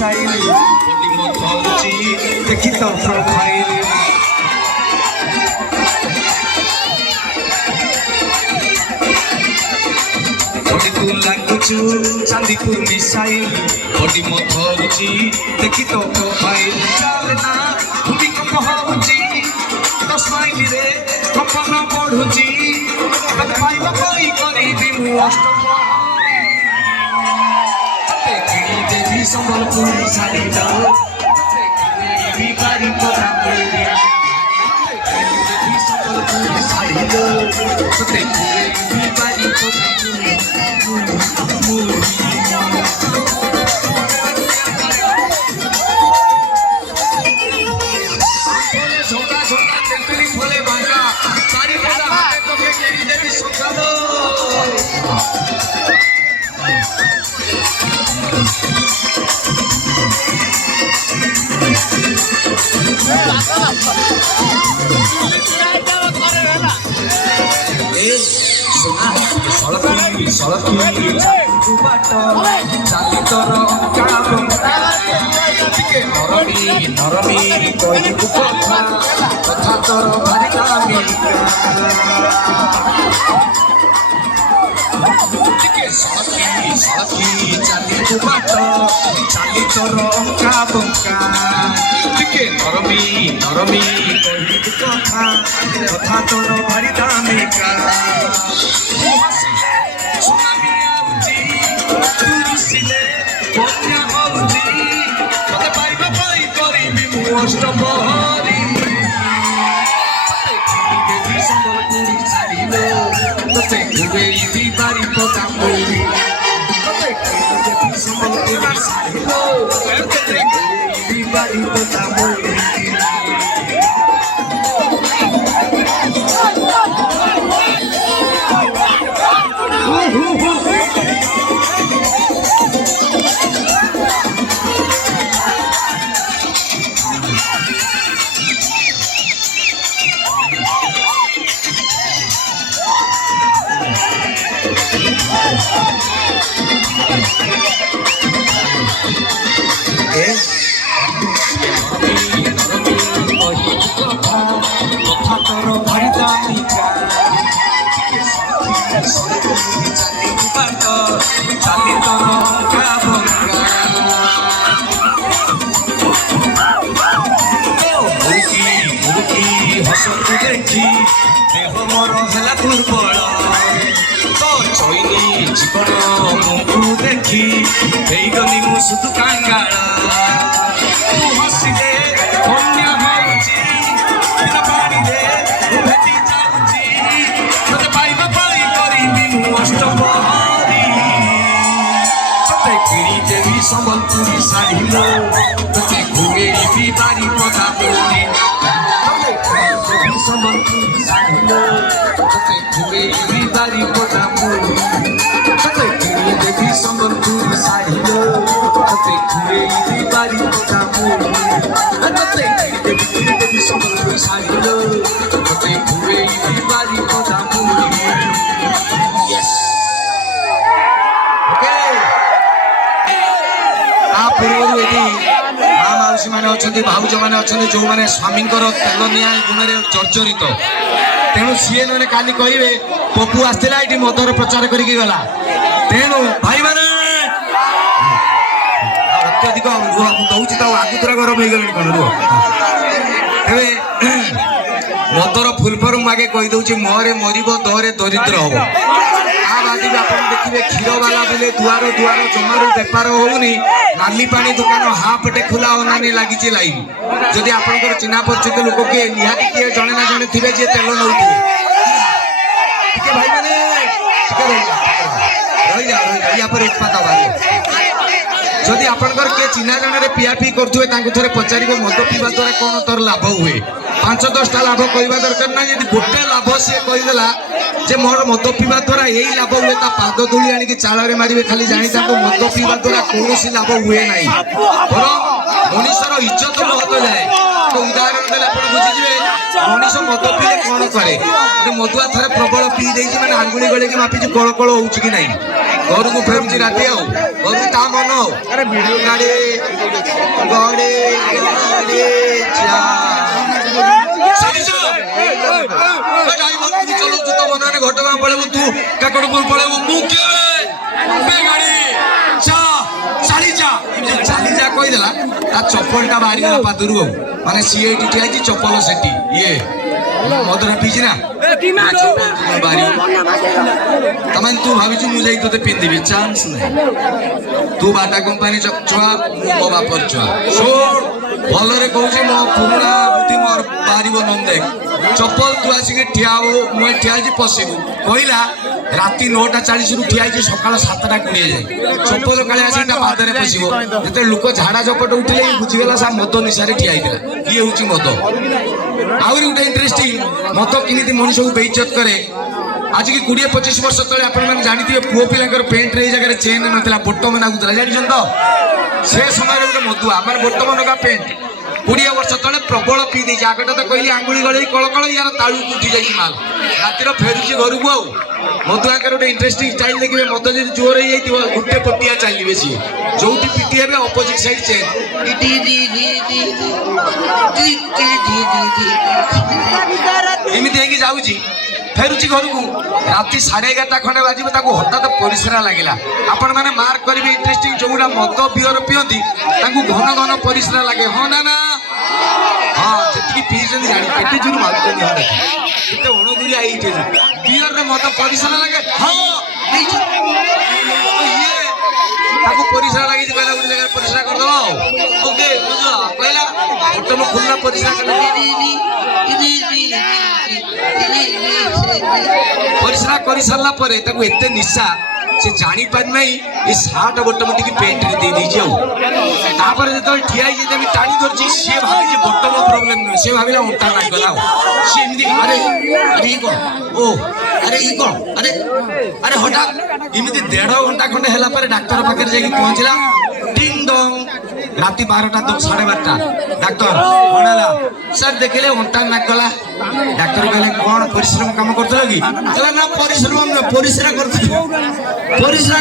Missile body मत होची देखी तो प्रोफाइल बॉडी को लागुचु चांदी को मिसाइल बॉडी मत होची देखी तो प्रोफाइल चलना भूमि कम होची तो स्माइल रे कपन बढ़ुची तब पाइबा कोई करीबी मु अष्टपहरी देखी देवी संबलपुर साड़ी जाओ देखी बारी पता मेरी देवी संबलपुर साड़ी जाओ देखी बारी पता छोटा छोटा तेंतुली फूले भांगा सारी पता हाथे तो के केरी देवी सुखालो सड़की चाली तोर नरमी कहू कथा तोर भारी दामी सड़की चाली बाट चाली तोर अंका बंका टिके नरमी कहू कथा तोर भारी दामिका अष्टपहरी देवी संबलपुर साड़ीलो तते घुबेरी बारी पता मोरी देवी संबलपुर साड़ीलो तते घुबेरी बारी पता मोरी देखी देह मोर है दुर्बल तो चईनी जीवन मुझू देखी गली मु सुधु कांगाल तू हसिले कन्या होची बिना पानी रे भेटी जाउची मते पाइबा पाई करीबी मु अष्टपहरी तते किरी देवी संबलपुरी साड़ी लो तते घुगेरी भी बारी पता मोरी संबलपुर साड़ीलो तते घुगेरी बारी पता मोरी तते किरी देवी संबलपुर साड़ीलो तते घुगेरी बारी पता मोरी तते किरी देवी संबलपुर साड़ीलो तते घुगेरी बारी पता मोरी यस ओके आप पूर्व यदि माउसी मैंने अच्छा भाउज मैंने अच्छा जो मैंने स्वामी तेल निआ गुण में जर्जरित तेणु सी मैंने काली कहे पपु आसला ये मदर प्रचार करके गला तेणु भाई मैंने अत्यधिक दौची आगुतरा गरम हो गले कौन रुह मदर फुल फर्म आगे कहीदे मोहरे मरब दहरे दरिद्र हम आदि आप देखिए क्षीर वाला बिले दुआर दुआर जमार बेपार होनी नाली पानी दुकान हाफटे खुला होनानी लगी लाइन जदि आपंकर चिन्हा परिचित लोक किए निहाती किए जड़े ना जड़े थे जी तेल नौ भाई मैंने रही पर उत्पाद बाहर जदि आपंकर किए चिन्हा जन पिया पी करुवे थे पचार मद पीवा द्वारा कौन तोर लाभ हुए 5-10टा लाभ कहवा दरकार ना यदि गोटे लाभ सी कहीदेला जे मोर मद पीवा द्वारा यही लाभ हुए पाद धूली आणिक चाल मारे खाली जानी मद पीवा द्वारा कौन लाभ हुए ना बर मनीषर इज्जत बहुत जाए तो उदाहरण देने आप बुझीजे मनीष मद पीले कौन कै मदुआ थे प्रबल पी दे मैंने आंगुली गले मापी कल कल हो कि ना घर को फेरुची राति घर ता मन अरे भिडियो गाड़ी গড়ে গড়ে যা চলচ্চিত্র তো মনে ঘটগাঁ পড়েব তু কাকড়পুর পড়েব মু কে গাড়ি চা চালি যা চালি যা কইদেলা তা চপ্পলটা বাহারি গলা পাଦରୁ মানে ସିଏ ଏଇଠି ଠିଆ ହେଇଛି ଚପଲ ସେଠି ଇଏ ମଦୁରା ପିଇଛି ନା ବାହାରି ତମେ ତୁ ଭାବିଛୁ ମୁଁ ଯାଇ ତୋତେ ପିନ୍ଧିବି ଚାନ୍ସ ନାହିଁ ତୁ ବାଟା କମ୍ପାନୀ ଛୁଆ ମୁଁ ମୋ ବାପର ଛୁଆ ଶୁଣ ଭଲରେ କହୁଛି ମୋ ପୁରୁଣା ବୁଦ୍ଧି ମୋର ବାହାରିବ ନନ୍ ଦେଖ ଚପଲ ତୁ ଆସିକି ଠିଆ ହବୁ ମୁଁ ଠିଆ ହେଇଛି ପଶିବୁ କହିଲା ରାତି 9:40ରୁ ଠିଆ ହେଇଛି ସକାଳ 7:20 ଯାଏ ଚପଲ କାଳେ ଆସିକି ତା ପାଦରେ ପଶିବ ଯେତେବେଳେ ଲୋକ ଝାଡ଼ା ଝପଟ ଉଠିଲେ ବୁଝିଗଲା ସା ମଦ ନିଶାରେ ଠିଆ ହେଇଥିଲା ଇଏ ହଉଛି ମଦ ଆହୁରି ଗୋଟେ ଇଣ୍ଟରେଷ୍ଟିଂ ମଦ କେମିତି ମଣିଷକୁ ବେଇଜ୍ଜତ କରେ ଆଜିକି 20-25 ବର୍ଷ ତଳେ ଆପଣମାନେ ଜାଣିଥିବେ ପୁଅ ପିଲାଙ୍କର ପେଣ୍ଟରେ ଏଇ ଜାଗାରେ ଚେନ୍ ନଥିଲା ବୋଟମ ନାଗୁଥିଲା ଜାଣିଛନ୍ତି ତ ସେ ସମୟରେ ଗୋଟେ ମଦୁଆ ଆମର ବୋଟମ ନଗା ପେଣ୍ଟ 20 ବର୍ଷ ତଳେ ପ୍ରବଳ ପିଇ ଦେଇଛି ଆଗଟା ତ କହିଲି ଆଙ୍ଗୁଳି ଗଳେଇ କଳ କଳ ୟାର ତାଳୁକୁ ଉଠି ଯାଇଛି ମାଲ ରାତିର ଫେରୁଛି ଘରକୁ ଆଉ ମଦୁଆଙ୍କର ଗୋଟେ ଇଣ୍ଟରେଷ୍ଟିଂ ଷ୍ଟାଇଲ ଦେଖିବେ ମଦ ଯଦି ଜୋର ହେଇଯାଇଥିବ ଗୋଟେ ପଟିଆ ଚାଲିବେ ସିଏ ଯୋଉଠି ପିଟି ହେବେ ଅପୋଜିଟ ସାଇଡ୍ ଚେନ୍ ଏମିତି ହେଇକି ଯାଉଛି ଫେରୁଛି ଘରକୁ ରାତି 11:30 ଖଣ୍ଡେ ବାଜିବ ତାକୁ ହଠାତ୍ ପରିସ୍ରା ଲାଗିଲା ଆପଣମାନେ ମାର୍କ କରିବେ ଇଣ୍ଟରେଷ୍ଟିଂ ଯୋଉଟା ମଦ ବିୟର ପିଅନ୍ତି ତାଙ୍କୁ ଘନ ଘନ ପରିସ୍ରା ଲାଗେ ହଁ ନା ନା ହଁ ଯେତିକି ପିଇଛନ୍ତି ଜାଣି କେତେ ଜୋର ମାରୁଛନ୍ତି ହଁ କେତେ ଅଣଗୁରିଆ ହେଇଛି ବିୟରରେ ମଦ ପରିସ୍ରା ଲାଗେ ହଁ ଇଏ ତାକୁ ପରିସ୍ରା ଲାଗିଛି କହିଲା ଗୋଟେ ଜାଗାରେ ପରିସ୍ରା କରିଦେବ ଆଉ ଓକେ ବୁଝ କହିଲା ବୋଟମ ଖୋଲିଲା ପରିସ୍ରା କଲେ ପରିସ୍ରା କରି ସାରିଲା ପରେ ତାକୁ ଏତେ ନିଶା ସେ ଜାଣିପାରି ନାହିଁ ଏ ସାର୍ଟ ବୋଟମ ଟିକେ ପେଣ୍ଟରେ ଦେଇ ଦେଇଛି ଆଉ ତାପରେ ଯେତେବେଳେ ଠିଆ ହେଇଛି ଯେତେବେଳେ ଟାଣି ଧରିଛି ସିଏ ଭାବିଛି ବୋଟମ ପ୍ରୋବ୍ଲେମ ନୁହେଁ ସେ ଭାବିଲା ଅଣ୍ଟା ଲାଗିଗଲା ଆଉ ସିଏ ଏମିତି ଆରେ ଆରେ ଇ କଣ ଓ ଆରେ ଇ କଣ ଆରେ ଆରେ ହଠାତ୍ ଏମିତି 1.5 ଘଣ୍ଟା ଖଣ୍ଡେ ହେଲା ପରେ ଡାକ୍ତର ପାଖରେ ଯାଇକି ପହଞ୍ଚିଲା ଟିଙ୍ଗ ଡଙ୍ଗ ରାତି 12ଟା 12:30 ଡାକ୍ତର କଣ ହେଲା ସାର୍ ଦେଖିଲେ ଅଣ୍ଟା ଲାଗିଗଲା ଡାକ୍ତର କହିଲେ କଣ ପରିଶ୍ରମ କାମ କରୁଥିଲ କି କହିଲା ନା ପରିଶ୍ରମ ନୁହେଁ ପରିସ୍ରା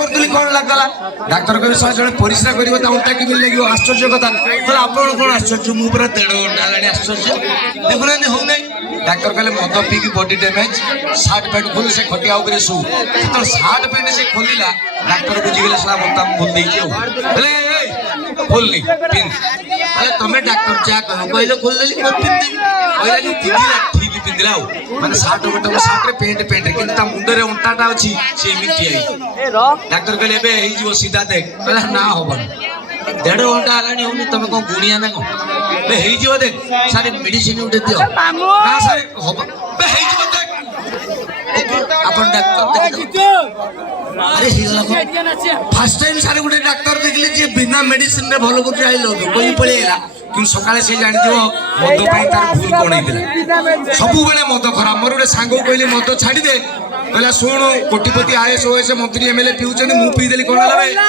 କରୁଥିଲି କଣ ଲାଗିଗଲା ଡାକ୍ତର କହିଲେ ସାର୍ ଜଣେ ପରିସ୍ରା କରିବ ତା ଅଣ୍ଟା କେମିତି ଲାଗିବ ଆଶ୍ଚର୍ଯ୍ୟ କଥା କହିଲେ ଆପଣ କଣ ଆଶ୍ଚର୍ଯ୍ୟ ମୁଁ ପୁରା 1.5 ଘଣ୍ଟା ହେଲାଣି ଆଶ୍ଚର୍ଯ୍ୟ ଦେଖୁନାହାନ୍ତି ହଉନାହିଁ ଡାକ୍ତର କହିଲେ ମଦ ପିଇକି ବଡି ଡ୍ୟାମେଜ ସାର୍ଟ ପ୍ୟାଣ୍ଟ ଖୋଲି ସେ ଖଟିଆ ଉପରେ ଶୁ ଯେତେବେଳେ ସାର୍ଟ ପ୍ୟାଣ୍ଟ ସେ ଖୋଲିଲା ଡାକ୍ତର ବୁଝିଗଲେ ସେଟା ବୋତାମ ଭୁଲ ଦେଇଛି ଆଉ ହେଲେ ଖୋଲନି ପିନ୍ଧ ହେଲେ ତମେ ଡାକ୍ତର ଯାହା କହିବ କହିଲେ ଖୋଲିଦେଲି ପିନ୍ଧିଦେବି କହିଲା ଯେ ପିନ୍ଧିଲା ଠିକ ପିନ୍ଧିଲା ଆଉ ମାନେ ସାର୍ଟ ବୋଟମ ସାର୍ଟରେ ପେଣ୍ଟରେ କିନ୍ତୁ ତା ମୁଣ୍ଡରେ ଅଣ୍ଟାଟା ଅଛି ସେ ଏମିତି ଠିଆ ହେଇଛି ଡାକ୍ତର କହିଲେ ଏବେ ହେଇଯିବ ସିଧା ଦେଖ କହିଲା ନା ହବନି 1.5 ଘଣ୍ଟା ହେଲାଣି ହଉନି ତମେ କଣ ଗୁଣିଆ ନା କଣ ହେଇଯିବ ଦେଖ ସାର୍ ମେଡିସିନ ଗୋଟେ ଦିଅ ନା ସାର୍ ହବ ହେଇଯିବ ଦେଖ ଆପଣ ଡାକ୍ତର ଆରେ ହେଇଗଲା ଫାର୍ଷ୍ଟ ଟାଇମ ସାର୍ ଗୋଟେ ଡାକ୍ତର ଦେଖିଲେ ଯେ ବିନା ମେଡିସିନ ରେ ଭଲ କରୁଛି ଆଇଲ କହି ପଳେଇଲା କିନ୍ତୁ ସକାଳେ ସେ ଜାଣିଥିବ ମଦ ପାଇଁ ତାର ଭୁଲ କଣ ହେଇଥିଲା ସବୁବେଳେ ମଦ ଖରାପ ମୋର ଗୋଟେ ସାଙ୍ଗକୁ କହିଲି ମଦ ଛାଡ଼ିଦେ କହିଲା ଶୁଣ କୋଟିପତି ଆଇଏଏସ୍ ଓଏଏସ୍ ମନ୍ତ୍ରୀ ଏମଏଲଏ ପିଉଛନ୍ତି ମୁଁ ପିଇଦେଲି କଣ ହେଲା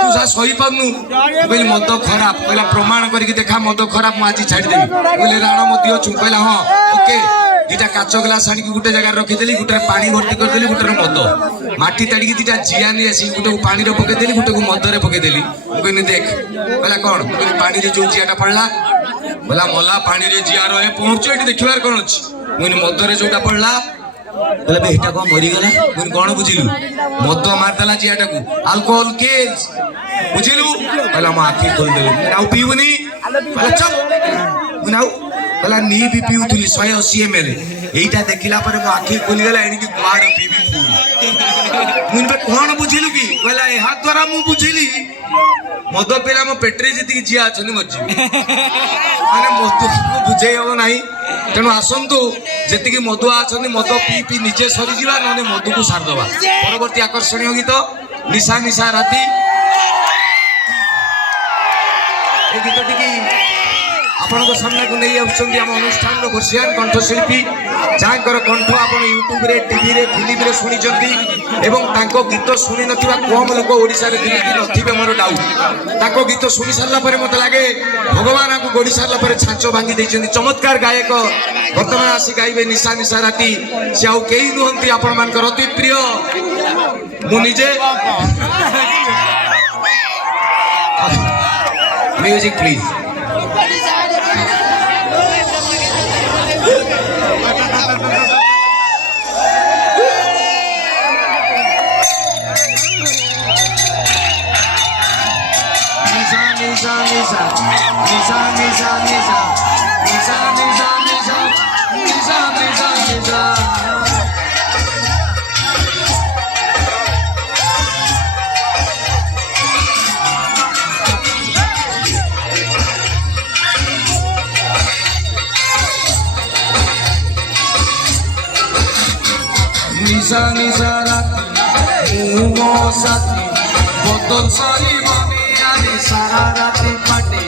ତୁ ସାର୍ ସହିପାରୁନୁ କହିଲି ମଦ ଖରାପ କହିଲା ପ୍ରମାଣ କରିକି ଦେଖା ମଦ ଖରାପ ମୁଁ ଆଜି ଛାଡ଼ିଦେବି କହିଲେ ରାଣ ମଦ ଅଛୁ କହିଲା ହଁ ଓକେ ଦିଟା କାଚ ଗ୍ଲାସ ଆଣିକି ଗୋଟେ ଜାଗାରେ ରଖିଦେଲି ଗୋଟେ ପାଣି ଭର୍ତ୍ତି କରିଦେଲି ଗୋଟେ ମଦ ମାଟି ତାଡ଼ିକି ଦିଟା ଜିଆ ନେଇ ଆସିକି ଗୋଟେକୁ ପାଣିରେ ପକେଇଦେଲି ଗୋଟେକୁ ମଦରେ ପକେଇଦେଲି ମୁଁ କହିଲି ଦେଖ କହିଲା କଣ ମୁଁ କହିଲି ପାଣିରେ ଯୋଉ ଜିଆଟା ପଡିଲା କହିଲା ମଲା ପାଣିରେ ଜିଆ ରହେ ପହଞ୍ଚୁ ଏଠି ଦେଖିବାର କଣ ଅଛି ମୁଁ କହିଲି ମଦରେ ଯୋଉଟା ପଡିଲା କହିଲା ବେ ଏଇଟା କଣ ମରିଗଲା ମୁଁ କହିଲି କଣ ବୁଝିଲୁ ମଦ ମାରିଦେଲା ଜିଆଟାକୁ ଆଲକୋହଲ କେସ୍ ବୁଝିଲୁ କହିଲା ମୋ ଆଖି ଖୋଲିଦେଲି ଆଉ ପିଇବୁନି କହିଲା ଚପ ମୁଁ ଆଉ କହିଲା ନି ବି ପିଉଥିଲି 180 ml এইটা দেখিলা পরে মো আখি খুলি গলা এনিকি কুয়ার পিবি ফুল মুই কোন বুঝিলু কি কইলা এ হাত দ্বারা মু বুঝিলি মদ পেলা মো পেটরে যেতি জিয়া আছনি মজি মানে মদ বুঝাই হব নাই তেণু আসন্তু যেতিকি মদুয়া আছনি মদ পি পি নিজে সরি ଯିବା ননে মদকু সার দেবা পরবর্তী আকর্ষণীয় গীত নিশা নিশা রাতি এই গীতটি কি ଆପଣଙ୍କ ସାମ୍ନାକୁ ନେଇ ଆସୁଛନ୍ତି ଆମ ଅନୁଷ୍ଠାନର ବର୍ଷିଆନ କଣ୍ଠଶିଳ୍ପୀ ଯାହାଙ୍କର କଣ୍ଠ ଆପଣ ୟୁଟ୍ୟୁବରେ ଟିଭିରେ ଫିଲ୍ମରେ ଶୁଣିଛନ୍ତି ଏବଂ ତାଙ୍କ ଗୀତ ଶୁଣି ନଥିବା କମ୍ ଲୋକ ଓଡ଼ିଶାରେ ଯେମିତି ନଥିବେ ମୋର ଡାଉଟ୍ ତାଙ୍କ ଗୀତ ଶୁଣି ସାରିଲା ପରେ ମୋତେ ଲାଗେ ଭଗବାନ ଆଙ୍କୁ ଗଢ଼ି ସାରିଲା ପରେ ଛାଞ୍ଚ ଭାଙ୍ଗି ଦେଇଛନ୍ତି ଚମତ୍କାର ଗାୟକ ବର୍ତ୍ତମାନ ଆସି ଗାଇବେ ନିଶା ନିଶା ରାତି ସେ ଆଉ କେହି ନୁହନ୍ତି ଆପଣମାନଙ୍କର ଅତି ପ୍ରିୟ ମୁଁ ନିଜେ Music please. Nisa, Nisa, Nisa, Nisa, Nisa, Nisa, Nisa, Nisa, Nisa, Nisa, Nisa. Nisa, Nisa, Umo Sati, Botol Sari Mami, Ani Sararati Pati,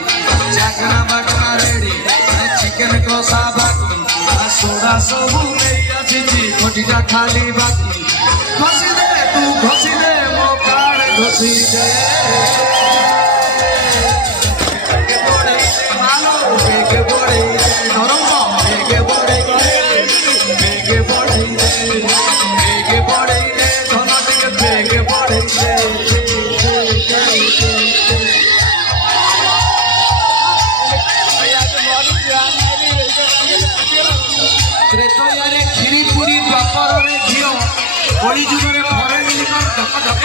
Chakra Bakra Ready, Chicken Kosa Baki, Soda Sobu Meya Chichi, Kotija Khali Baki, Ghosile, Tu Ghosile, Mokar Ghosile. ତ୍ରେତୟାରେ କ୍ଷୀରି ପୁରୀ ଦ୍ୱାପରରେ ଘିଅ କଳି ଯୁଗରେ ଘରେ ମିଳିକର ଧକ ଧକ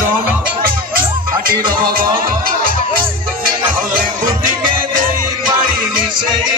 ରମ ଆଟି ରମ ଗମ ବୁଦ୍ଧିକେ ଦେଇ ପାଣି ମିଶେଇ